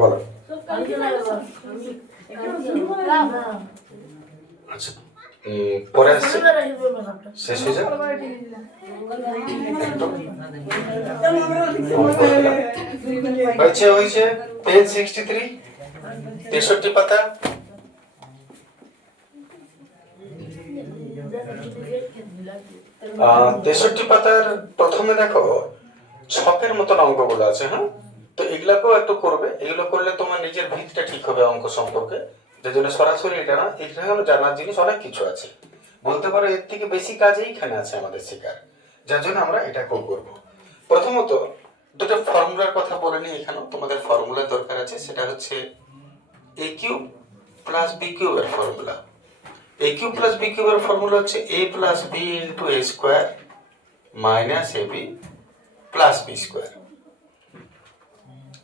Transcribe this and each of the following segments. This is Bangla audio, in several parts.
বলো। আচ্ছা, পরে আসছে, শেষ হয়ে যাবে। হয়েছে হয়েছে পেজ 63, 63 পাতা। তেষট্টি পাতার প্রথমে দেখো ছকের মতন অঙ্কগুলো আছে। হ্যাঁ, তো এগুলাকেও একটু করবে। এগুলো করলে তোমার নিজের ভিতটা ঠিক হবে অঙ্ক সম্পর্কে। যে জন্য সরাসরি এটা না, এখানে জানার জিনিস অনেক কিছু আছে। বলতে পারো এর থেকে বেশি কাজ এইখানে আছে আমাদের শেখার, যার জন্য আমরা এটাকেও করবো। প্রথমত দুটো ফর্মুলার কথা বলে নিই। এখানেও তোমাদের ফর্মুলার দরকার আছে। সেটা হচ্ছে এ কিউব প্লাস বি কিউবের ফর্মুলা। এ কিউব প্লাস বি কিউবের ফর্মুলা হচ্ছে এ plus b into a square minus a b plus b square.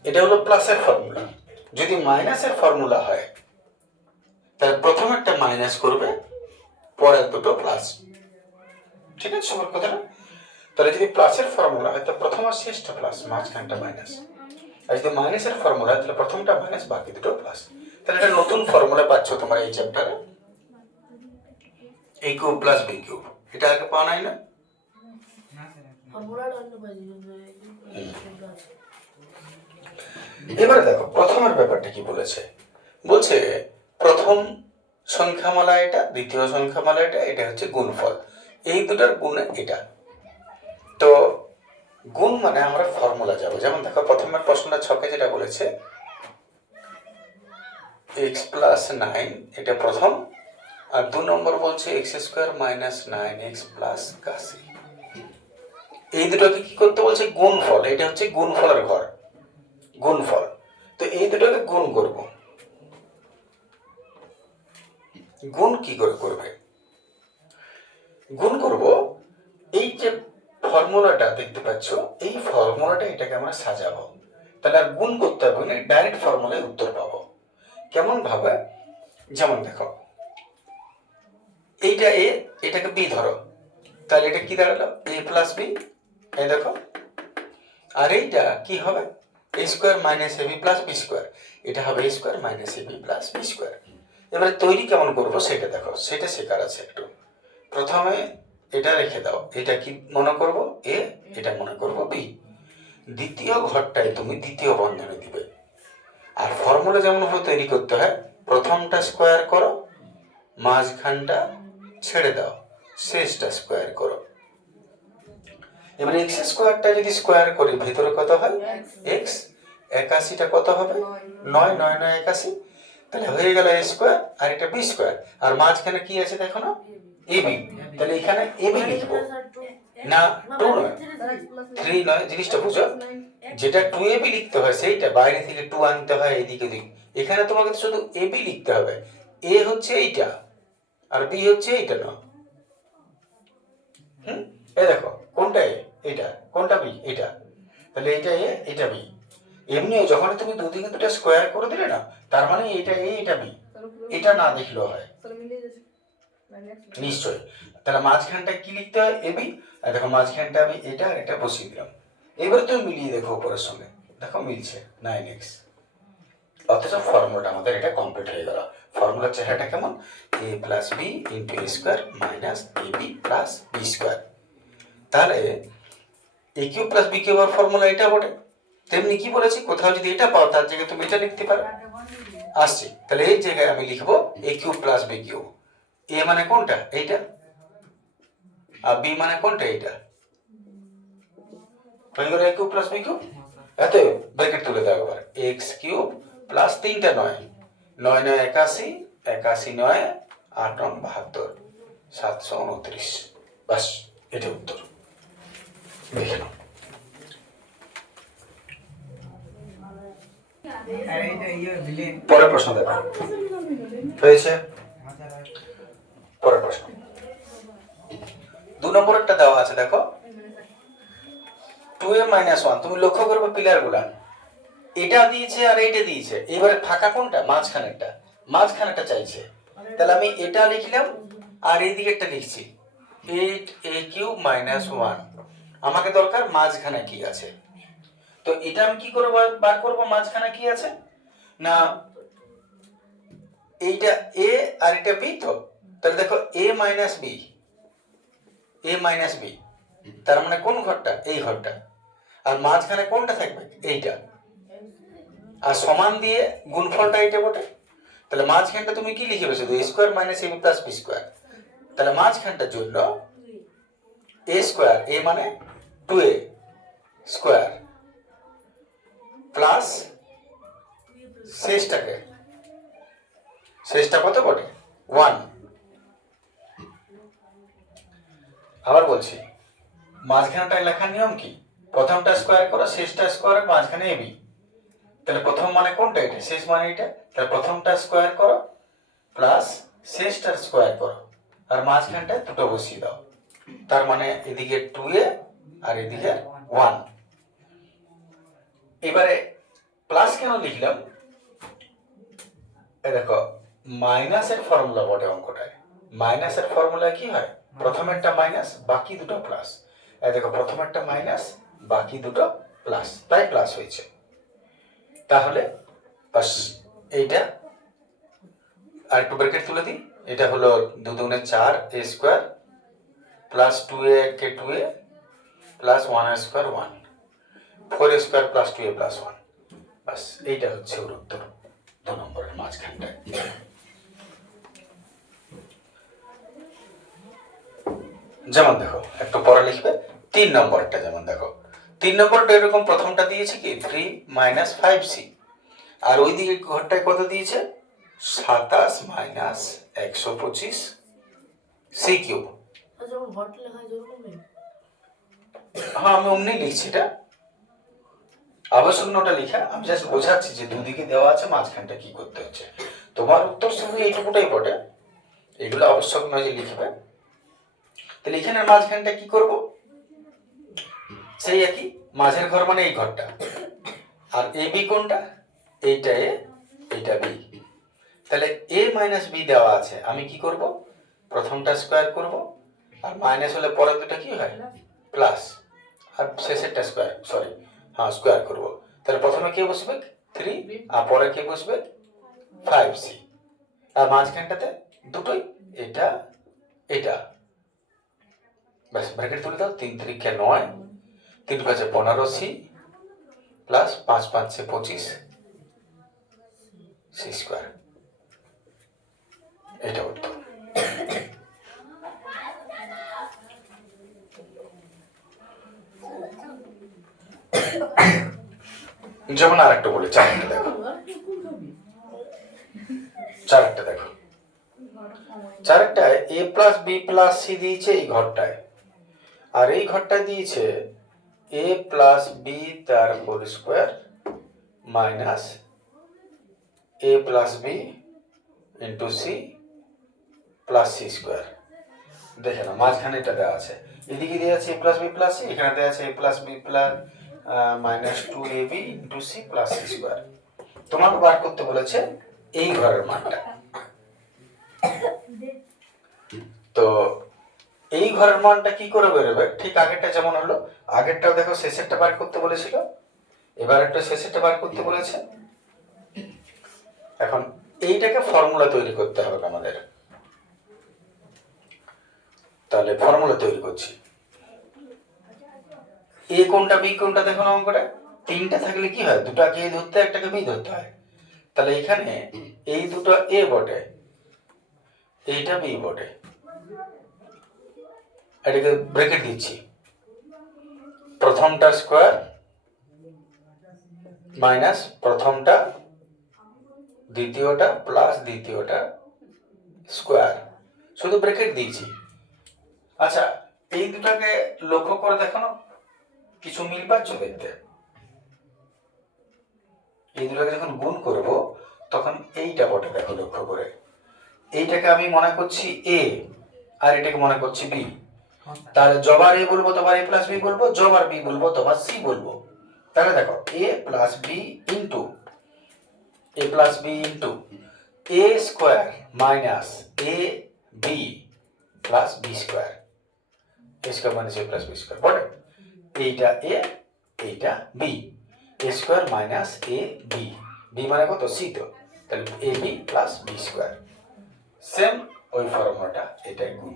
এটা হলো প্লাসের ফর্মুলা। যদি মাইনাসের ফর্মুলা হয় তাহলে প্রথম একটা মাইনাস করবে, পরের দুটো প্লাস। ঠিক আছে সবার কথাটা? তাহলে যদি প্লাসের ফর্মুলা হয় তাহলে প্রথম আর শেষটা প্লাস, মাঝখানটা মাইনাস। আর যদি মাইনাসের ফর্মুলা হয় তাহলে প্রথমটা মাইনাস, বাকি দুটো প্লাস। তাহলে এটা নতুন ফর্মুলা পাচ্ছ তোমার এই চ্যাপ্টারে, এ কিউব প্লাস বি কিউব। এটা আগে পাওয়া নাই না? এবারে দেখো প্রথমের ব্যাপারটা কি বলেছে। বলছে প্রথম সংখ্যামালা এটা, দ্বিতীয় সংখ্যামালা এটা, এটা হচ্ছে গুণফল। এই দুটার গুণ এটা। তো গুণ মানে আমরা ফর্মুলা যাবো। যেমন দেখো প্রথমের প্রশ্নটা ছকে যেটা বলেছে x প্লাস 9, এটা প্রথম। আর 2 নম্বর বলছে x square minus 9x plus 81। এই দুটোকে কি করতে বলছে? গুণফল। এটা হচ্ছে গুণফলের ঘর, গুণফল। তো এই দুটোকে গুণ করব। গুণ কি করে করবে? গুণ করব এই যে ফর্মুলাটা দেখতে পাচ্ছ, এই ফর্মুলাটা এটাকে আমরা সাজাবো। তাহলে আর গুণ করতে হবে না, ডাইরেক্ট ফর্মুলায় উত্তর পাবো। কেমন ভাবে? যেমন দেখো এইটা এ, এটাকে বি ধরো, তাহলে এটা কি দাঁড়ালো? এ প্লাস বি। এই দেখো, আর এইটা কি হবে? এ square minus a b plus b square. এটা হবে এ square minus a b plus b square. এবারে তৈরি কেমন করবো সেটা দেখো, সেটা শেখার আছে একটু। প্রথমে এটা রেখে দাও, এটা কি মনে করবো? এ, এটা মনে করবো বি। দ্বিতীয় ঘরটায় তুমি দ্বিতীয় বন্ধনী দিবে। আর ফর্মুলা যেমন ভাবে তৈরি করতে হয়, প্রথমটা স্কোয়ার করো, মাঝখানটা ছেড়ে দাও, শেষটা স্কোয়ার করো। এবার এক্স স্কোয়ারটা যদি স্কোয়ার করি ভেতরে কত হয়? এক্স। 81টা কত হবে? 9, 9, 9, 81। তাহলে হয়ে গেল এ স্কোয়ার, আর এটা বি স্কোয়ার। আর মাঝখানে কি আছে দেখো না? এবি। তাহলে এখানে এবি লিখবো না, 2 নয়, 3 নয়। জিনিসটা বুঝো, যেটা 2ab লিখতে হয় সেইটা বাইরে থেকে 2 আনতে হয় এদিকে দিক। এখানে তোমাকে শুধু এবি লিখতে হবে। এ হচ্ছে এইটা আর বি হচ্ছে এইটা না। এই দেখো কোনটা এ? এটা। কোনটা বি? এটা। তাহলে এটা এ, এটা বি। এমনি যখন তুমি দুদিকে দুটো স্কোয়ার করে দিলে না, তার মানে এটা এ, এটা বি। এটা না দেখলেও হয় নিশ্চয়। তাহলে মাঝখানটা কি লিখতে হয়? এবি। আর দেখো মাঝখানটা আমি এটা আর এটা বসিয়ে দিলাম। এবার তুমি মিলিয়ে দেখো উপরের সঙ্গে, দেখো মিলছে 9x। অথচ ফর্মুলাটা আমাদের এটা কমপ্লিট হয়ে গেল। ফর্মুলার চেহারাটা কেমন? এ plus b into a square minus a b plus b square. তাহলে এ কিউব প্লাস বি কিউবের ফর্মুলা এটা বটে। তেমনি কি বলেছি, কোথাও যদি এটা পাও তার জায়গায় তুমি এটা লিখতে পারো। আসছি, তাহলে এই জায়গায় আমি লিখবো এ কিউব প্লাস বি কিউব। এ মানে কোনটা? এইটা। আর বি মানে কোনটা? এইটা। হয়ে গেল এ কিউব প্লাস বি কিউব। এত ব্র্যাকেট তুলে দাও একবার। এক্স কিউব প্লাস 3টা 9, 9 9 81, 81 9 8 9 72, 729। বাস, এটা উত্তর। দেখে নাও। পরের প্রশ্ন দেখো, হয়েছে? পরের প্রশ্ন 2 নম্বরটা দেওয়া আছে। দেখো 2a - 1। তুমি লক্ষ্য করবে পিলার গুলা এটা দিয়েছে আর এইটা দিয়েছে। এবারে ফাঁকা কোনটা? মাঝখানেরটা। মাঝখানেরটা চাইছে, তাহলে আমি এটা লিখলাম আর এই দিকেরটা লিখছি 8a³ - 1। আমাকে দরকার মাঝখানে কি আছে। তো এটা আমি কি করে বার করব? মাঝখানে কি আছে না, এইটা এ আর এটা বি। তো তাহলে দেখো এ মাইনাস বি, এ মাইনাস বি, তার মানে কোন ঘরটা? এই ঘরটা। আর মাঝখানে কোনটা থাকবে? এইটা। আর সমান দিয়ে গুণফলটা এইটা বটে। তাহলে মাঝখানটা তুমি কি লিখে বসে? A square minus a b plus b square. তাহলে মাঝখানটার জন্য এ স্কোয়ার, এ মানে 2a স্কোয়ার প্লাস শেষটা কত বটে? 1। আবার বলছি, মাঝখানটায় লেখার নিয়ম কি? প্রথমটা স্কোয়ার করো, শেষটা স্কোয়ার, মাঝখানে এবি। তাহলে প্রথম মানে কোনটা? এটা। শেষ মানে এটা। তাহলে প্রথমটা স্কোয়ার করো প্লাস শেষটার স্কোয়ার করো, আর মাঝখানটায় দুটো বসিয়ে দাও। তার মানে এদিকে 2a আর এদিকে 1। এবারে প্লাস কেন লিখলাম? দেখো মাইনাসের ফর্মুলা বটে অঙ্কটায়। মাইনাসের ফর্মুলা কি হয়? প্রথমেরটা মাইনাস, বাকি দুটো প্লাস। দেখো প্রথমেরটা মাইনাস, বাকি দুটো প্লাস, তাই প্লাস হয়েছে। তাহলে বাস এইটা আর একটু ব্র্যাকেট তুলে দিই। এটা হলো 2 দুগুণে 4 এ স্কোয়ার প্লাস 2a কে 2a plus 1 square 1, 4 square plus 2a plus 1। বাস এইটা হচ্ছে ওর উত্তর 2 নম্বরের মাঝখানটা। যেমন দেখো একটু পরে লিখবে 3 নম্বরটা। যেমন দেখো 3 নম্বরটা এরকম প্রথমটা দিয়েছে কি 3 মাইনাস 5c, আর ওই দিকে ঘরটায় কত দিয়েছে? 27 মাইনাস 125 সি কিউব। হ্যাঁ আমি অমনি লিখছি, এটা আবশ্যক নোটা লিখা। আমি জাস্ট বোঝাচ্ছি যে দুদিকে দেওয়া আছে, মাঝখানটা কি করতে হচ্ছে। তোমার উত্তর শুধু এইটুকুটাই বটে, এগুলো আবশ্যক নয় যে লিখবে। তাহলে এখানে মাঝখানটা কি করব? সেই একই, মাঝের ঘর মানে এই ঘরটা। আর এ বি কোনটা? এইটা এ, এইটা বি। তাহলে এ মাইনাস বি দেওয়া আছে, আমি কি করব? প্রথমটা স্কোয়ার করব, আর মাইনাস হলে পরের দুটো কি হয়? প্লাস, আর শেষেরটা স্কোয়ার, সরি হ্যাঁ স্কোয়ার করব। তাহলে প্রথমে কে বসবে? 3, আর পরে কে বসবে? 5c। আর মাঝখানটাতে দুটোই, এটা এটা। ব্যাস ব্র্যাকেট তুলে দাও। 3 3 9, 3 5 15c প্লাস 5 5 25 সি স্কোয়ার। এটা উত্তর। যেমন আর একটা বলি, চারটা দেখো, চারটা দেখো। চারটায় a plus b plus c দিয়েছে এই ঘরটায়, আর এই ঘরটায় দিয়েছে এ প্লাস বি তার whole square minus a plus b into c plus c square. দেখে না মাঝখানে এটা দেওয়া আছে, এদিকে দেওয়া আছে a plus b plus c, এখানে দেওয়া আছে a plus b plus minus 2ab into c plus c square. তোমাকে বার করতে বলেছে এই ঘরের মানটা। তো এই ঘরের মানটা কি করে বেরোবে? ঠিক আগেরটা যেমন হলো, আগেরটাও দেখো শেষেরটা বার করতে বলেছিল, এবার একটা শেষেরটা বার করতে বলেছে। এখন এইটাকে ফর্মুলা তৈরি করতে হবে আমাদের। তাহলে ফর্মুলা তৈরি করছি। এ কোনটা বি কোনটা দেখো না অঙ্কটা, তিনটা থাকলে কি হয়? দুটাকে এ ধরতে হয়, একটাকে বি ধরতে হয়। তাহলে এখানে এই দুটো এ বটে, এইটা বি বটে। এটাকে ব্র্যাকেট দিচ্ছি, প্রথমটা স্কোয়ার মাইনাস প্রথমটা, দ্বিতীয়টা প্লাস দ্বিতীয়টা স্কোয়ার, শুধু ব্র্যাকেট দিয়েছি। আচ্ছা এই দুটাকে লক্ষ্য করে দেখো না, কিছু মিল পাচ্ছ দেখতে? এই দুটাকে যখন গুণ করব তখন এইটা বটে, দেখো লক্ষ্য করে। এইটাকে আমি মনে করছি এ, আর এটাকে মনে করছি বি। তাহলে যবার এ বলবো তোমার এ প্লাস বি বলবো, যবার বি বলবো তোমার সি বলবো। তাহলে দেখো a plus b into a plus b into a square minus a b plus b square, a square minus a plus b square বটে। এইটা এ, এইটা b. A square minus a b, b মানে কত সি, তো তাহলে a b plus b square, same ওই ফর্মুলাটা এটাই গুণ।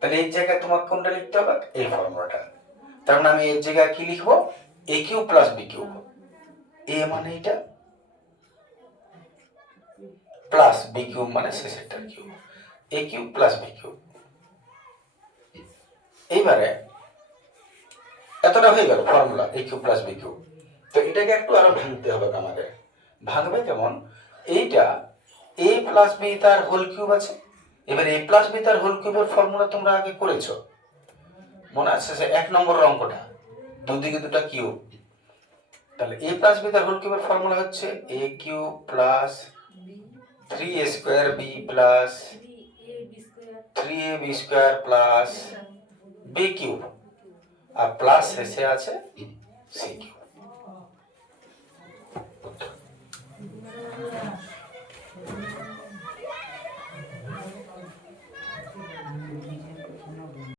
তাহলে এই জায়গায় তোমার কোনটা লিখতে হবে, এই ফর্মুলাটা। তার মানে আমি এর জায়গায় কি লিখবো, এ কিউ প্লাস বি কিউ, এ মানে এটা প্লাস বি কিউব মানে শেষেরটার কিউব, এ কিউব প্লাস বি কিউব। এইবারে এতটা হয়ে গেল ফর্মুলা এ কিউব প্লাস বি কিউব। তো এটাকে একটু আরো ভাঙতে হবে আমাদের। ভাঙবে কেমন, এইটা এ প্লাস বি তার হোল কিউব আছে, এবার এ প্লাস বি তার হোল কিউবের ফর্মুলা তোমরা আগে করেছো, মনে আছে সে 1 নম্বরের অঙ্কটা, দুদিকে দুটো কিউব। তাহলে এ প্লাস বি তার হোল কিউবের ফর্মুলা হচ্ছে a cube plus 3a square b plus 3ab square plus b cube, আর প্লাস শেষে আছে সি কিউব।